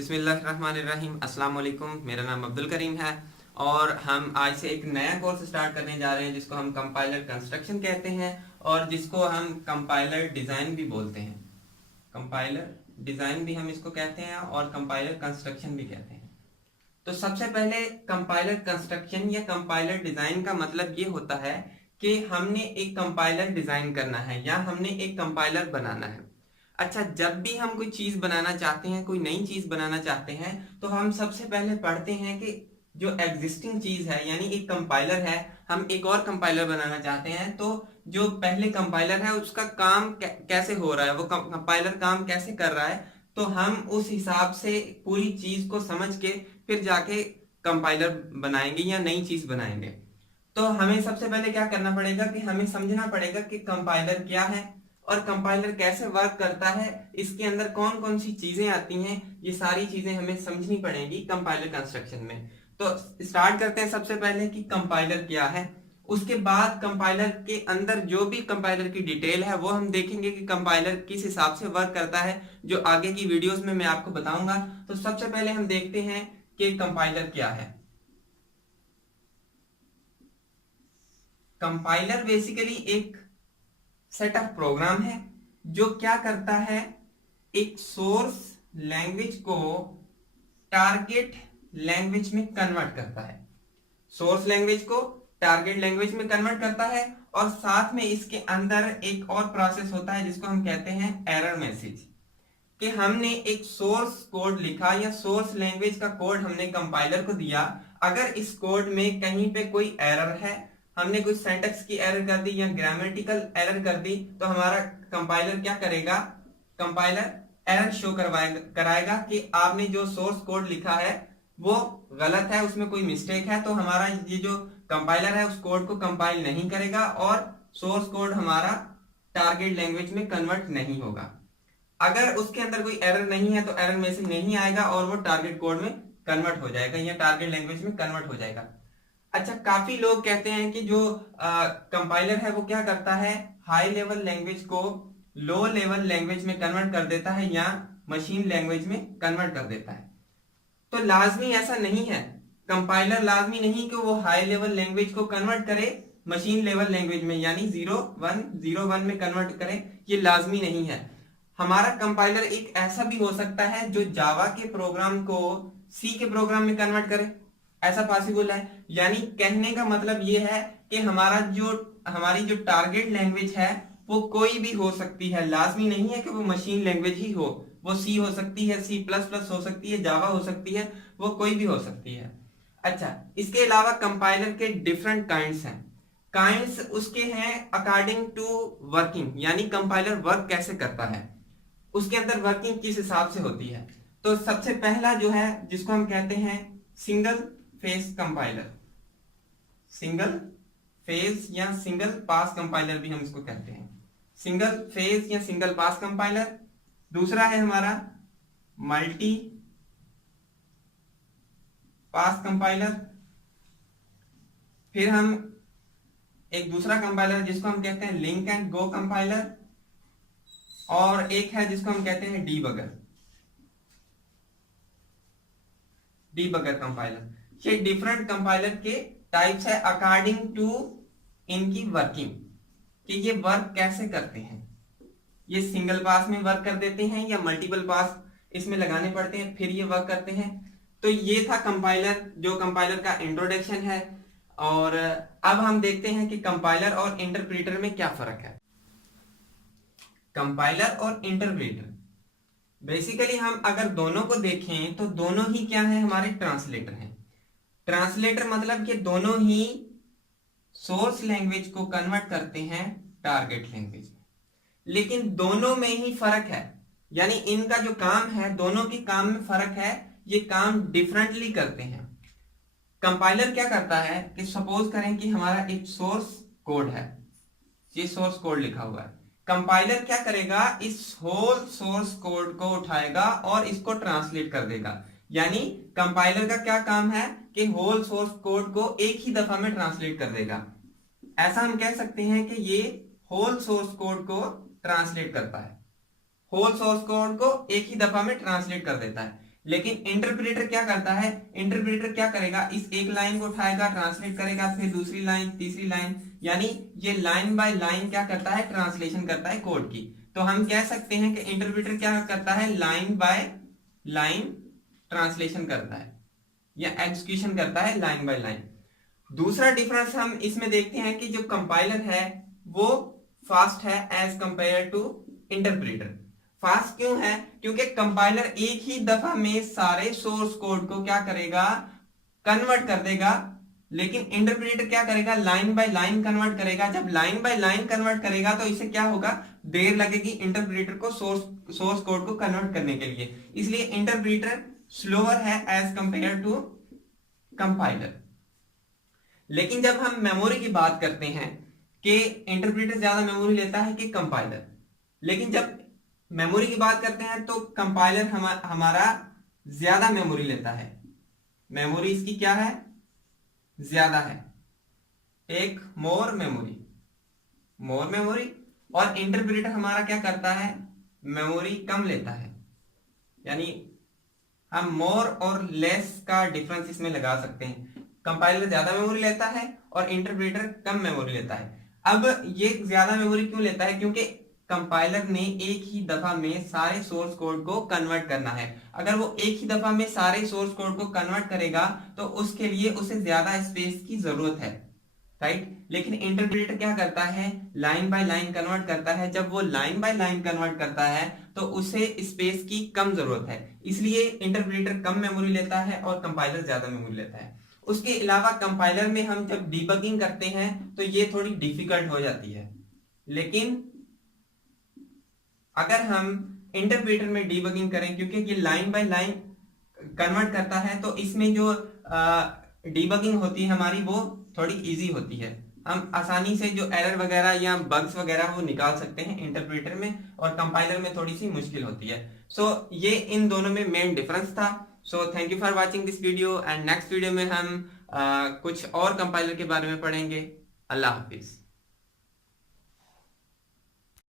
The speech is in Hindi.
बिस्मिल्लाहिर्रहमानिर्रहीम। अस्सलाम वालेकुम। मेरा नाम अब्दुल करीम है और हम आज से एक नया कोर्स स्टार्ट करने जा रहे हैं जिसको हम कंपाइलर कंस्ट्रक्शन कहते हैं और जिसको हम कंपाइलर डिज़ाइन भी बोलते हैं। कंपाइलर डिज़ाइन भी हम इसको कहते हैं और कंपाइलर कंस्ट्रक्शन भी कहते हैं। तो सबसे पहले कंपाइलर कंस्ट्रक्शन या कंपाइलर डिज़ाइन का मतलब ये होता है कि हमने एक कंपाइलर डिज़ाइन करना है या हमने एक कंपाइलर बनाना है। अच्छा, जब भी हम कोई चीज़ बनाना चाहते हैं, कोई नई चीज़ बनाना चाहते हैं, तो हम सबसे पहले पढ़ते हैं कि जो एग्जिस्टिंग चीज़ है यानी एक कंपाइलर है, हम एक और कंपाइलर बनाना चाहते हैं तो जो पहले कंपाइलर है उसका काम कैसे हो रहा है, वो कंपाइलर काम कैसे कर रहा है, तो हम उस हिसाब से पूरी चीज़ को समझ के फिर जाके कंपाइलर बनाएंगे या नई चीज़ बनाएंगे। तो हमें सबसे पहले क्या करना पड़ेगा कि हमें समझना पड़ेगा कि कंपाइलर क्या है और कंपाइलर कैसे वर्क करता है, इसके अंदर कौन कौन सी चीजें आती हैं, ये सारी चीजें हमें समझनी पड़ेंगी कंपाइलर कंस्ट्रक्शन में। तो स्टार्ट करते हैं सबसे पहले कि कंपाइलर क्या है। उसके बाद कंपाइलर के अंदर जो भी कंपाइलर की डिटेल है वो हम देखेंगे कि कंपाइलर किस हिसाब से वर्क करता है, जो आगे की वीडियोस में मैं आपको बताऊंगा। तो सबसे पहले हम देखते हैं कि कंपाइलर क्या है। कंपाइलर बेसिकली एक सेट ऑफ प्रोग्राम है जो क्या करता है, एक सोर्स लैंग्वेज को टारगेट लैंग्वेज में कन्वर्ट करता है। सोर्स लैंग्वेज को टारगेट लैंग्वेज में कन्वर्ट करता है और साथ में इसके अंदर एक और प्रोसेस होता है जिसको हम कहते हैं एरर मैसेज, कि हमने एक सोर्स कोड लिखा या सोर्स लैंग्वेज का कोड हमने कंपाइलर को दिया। अगर इस कोड में कहीं पे कोई एरर है, हमने कोई सिंटैक्स की एरर कर दी या ग्रामेटिकल एरर कर दी, तो हमारा कंपाइलर क्या करेगा, कंपाइलर एरर शो कराएगा कि आपने जो सोर्स कोड लिखा है वो गलत है, उसमें कोई मिस्टेक है। तो हमारा ये जो कंपाइलर है उस कोड को कंपाइल नहीं करेगा और सोर्स कोड हमारा टारगेट लैंग्वेज में कन्वर्ट नहीं होगा। अगर उसके अंदर कोई एरर नहीं है तो एरर मैसेज नहीं आएगा और वो टारगेट कोड में कन्वर्ट हो जाएगा या टारगेट लैंग्वेज में कन्वर्ट हो जाएगा। अच्छा, काफी लोग कहते हैं कि जो कंपाइलर है वो क्या करता है, हाई लेवल लैंग्वेज को लो लेवल लैंग्वेज में कन्वर्ट कर देता है या मशीन लैंग्वेज में कन्वर्ट कर देता है। तो लाजमी ऐसा नहीं है, कंपाइलर लाजमी नहीं कि वो हाई लेवल लैंग्वेज को कन्वर्ट करे मशीन लेवल लैंग्वेज में, यानी 0101 में कन्वर्ट करे, ये लाजमी नहीं है। हमारा कंपाइलर एक ऐसा भी हो सकता है जो जावा के प्रोग्राम को सी के प्रोग्राम में कन्वर्ट करे, ऐसा पॉसिबल है। यानी कहने का मतलब ये है कि हमारी जो टारगेट लैंग्वेज है वो कोई भी हो सकती है, लाजमी नहीं है कि वो मशीन लैंग्वेज ही हो। वो सी हो सकती है, C++ हो सकती है, जावा हो सकती है, वो कोई भी हो सकती है। अच्छा, इसके अलावा कंपाइलर के डिफरेंट काइंड्स हैं। काइंड्स उसके हैं अकॉर्डिंग टू वर्किंग, यानी कंपाइलर वर्क कैसे करता है, उसके अंदर वर्किंग किस हिसाब से होती है। तो सबसे पहला जो है जिसको हम कहते हैं single phase compiler, single phase या सिंगल पास कंपाइलर भी हम इसको कहते हैं, सिंगल फेज या सिंगल पास कंपाइलर। दूसरा है हमारा मल्टी पास कंपाइलर। फिर हम एक दूसरा कंपाइलर जिसको हम कहते हैं लिंक एंड गो कंपाइलर, और एक है जिसको हम कहते हैं डीबगर कंपाइलर। ये डिफरेंट कंपाइलर के टाइप्स है अकॉर्डिंग टू इनकी वर्किंग, कि ये वर्क कैसे करते हैं। ये सिंगल पास में वर्क कर देते हैं या मल्टीपल पास इसमें लगाने पड़ते हैं फिर ये वर्क करते हैं। तो ये था कंपाइलर, जो कंपाइलर का इंट्रोडक्शन है। और अब हम देखते हैं कि कंपाइलर और इंटरप्रेटर में क्या फर्क है। कंपाइलर और इंटरप्रेटर बेसिकली हम अगर दोनों को देखें तो दोनों ही क्या है, हमारे ट्रांसलेटर हैं। ट्रांसलेटर मतलब कि दोनों ही सोर्स लैंग्वेज को कन्वर्ट करते हैं टारगेट लैंग्वेज में, लेकिन दोनों में ही फर्क है, यानी इनका जो काम है दोनों के काम में फर्क है, ये काम डिफरेंटली करते हैं। कंपाइलर क्या करता है कि सपोज करें कि हमारा एक सोर्स कोड है, ये सोर्स कोड लिखा हुआ है। कंपाइलर क्या करेगा, इस होल सोर्स कोड को उठाएगा और इसको ट्रांसलेट कर देगा। यानी कंपाइलर का क्या काम है कि होल सोर्स कोड को एक ही दफा में ट्रांसलेट कर देगा। ऐसा हम कह सकते हैं कि ये होल सोर्स कोड को ट्रांसलेट करता है, होल सोर्स कोड को एक ही दफा में ट्रांसलेट कर देता है। लेकिन इंटरप्रेटर क्या करता है, इंटरप्रेटर क्या करेगा, इस एक लाइन को उठाएगा, ट्रांसलेट करेगा, फिर दूसरी लाइन, तीसरी लाइन, यानी ये लाइन बाय लाइन क्या करता है, ट्रांसलेशन करता है कोड की। तो हम कह सकते हैं कि इंटरप्रेटर क्या करता है, लाइन बाय लाइन ट्रांसलेशन करता है या एग्जीक्यूशन करता है लाइन बाय लाइन। दूसरा डिफरेंस हम इसमें देखते हैं कि जो कंपाइलर है वो फास्ट है as compared to interpreter. Fast क्यों है, क्योंकि कंपाइलर एक ही दफा में सारे सोर्स कोड को क्या करेगा, कन्वर्ट कर देगा, लेकिन इंटरप्रेटर क्या करेगा, लाइन बाय लाइन कन्वर्ट करेगा। जब लाइन बाय लाइन कन्वर्ट करेगा तो इसे क्या होगा, देर लगेगी इंटरप्रेटर को सोर्स कोड को कन्वर्ट करने के लिए, इसलिए इंटरप्रेटर स्लोअर है एज कंपेयर टू कंपाइलर। लेकिन जब हम मेमोरी की बात करते हैं कि इंटरप्रेटर ज्यादा मेमोरी लेता है कि कंपाइलर, लेकिन जब मेमोरी की बात करते हैं तो कंपाइलर हमारा ज्यादा मेमोरी लेता है, मेमोरी इसकी क्या है, ज्यादा है, टेक मोर मेमोरी, और इंटरप्रेटर हमारा क्या करता है, मेमोरी कम लेता है। यानी हम मोर और लेस का डिफरेंस इसमें लगा सकते हैं, कंपाइलर ज्यादा मेमोरी लेता है और इंटरप्रेटर कम मेमोरी लेता है। अब ये ज्यादा मेमोरी क्यों लेता है, क्योंकि कंपाइलर ने एक ही दफा में सारे सोर्स कोड को कन्वर्ट करना है। अगर वो एक ही दफा में सारे सोर्स कोड को कन्वर्ट करेगा तो उसके लिए उसे ज्यादा स्पेस की जरूरत है, राइट। लेकिन इंटरप्रेटर क्या करता है, लाइन बाय लाइन कन्वर्ट करता है। जब वो लाइन बाय लाइन कन्वर्ट करता है तो उसे स्पेस की कम जरूरत है, इसलिए इंटरप्रेटर कम मेमोरी लेता है और कंपाइलर ज्यादा मेमोरी लेता है। उसके अलावा कंपाइलर में हम जब डीबगिंग करते हैं तो ये थोड़ी डिफिकल्ट हो जाती है, लेकिन अगर हम इंटरप्रेटर में डीबगिंग करें, क्योंकि ये लाइन बाय लाइन कन्वर्ट करता है, तो इसमें जो डीबगिंग होती है हमारी वो थोड़ी इजी होती है। हम आसानी से जो एरर वगैरह या बग्स वगैरह वो निकाल सकते हैं इंटरप्रेटर में, और कंपाइलर में थोड़ी सी मुश्किल होती है। सो ये इन दोनों में मेन डिफरेंस था। So thank you for watching this video, and next video में हम कुछ और कंपाइलर के बारे में पढ़ेंगे। अल्लाह हाफिज।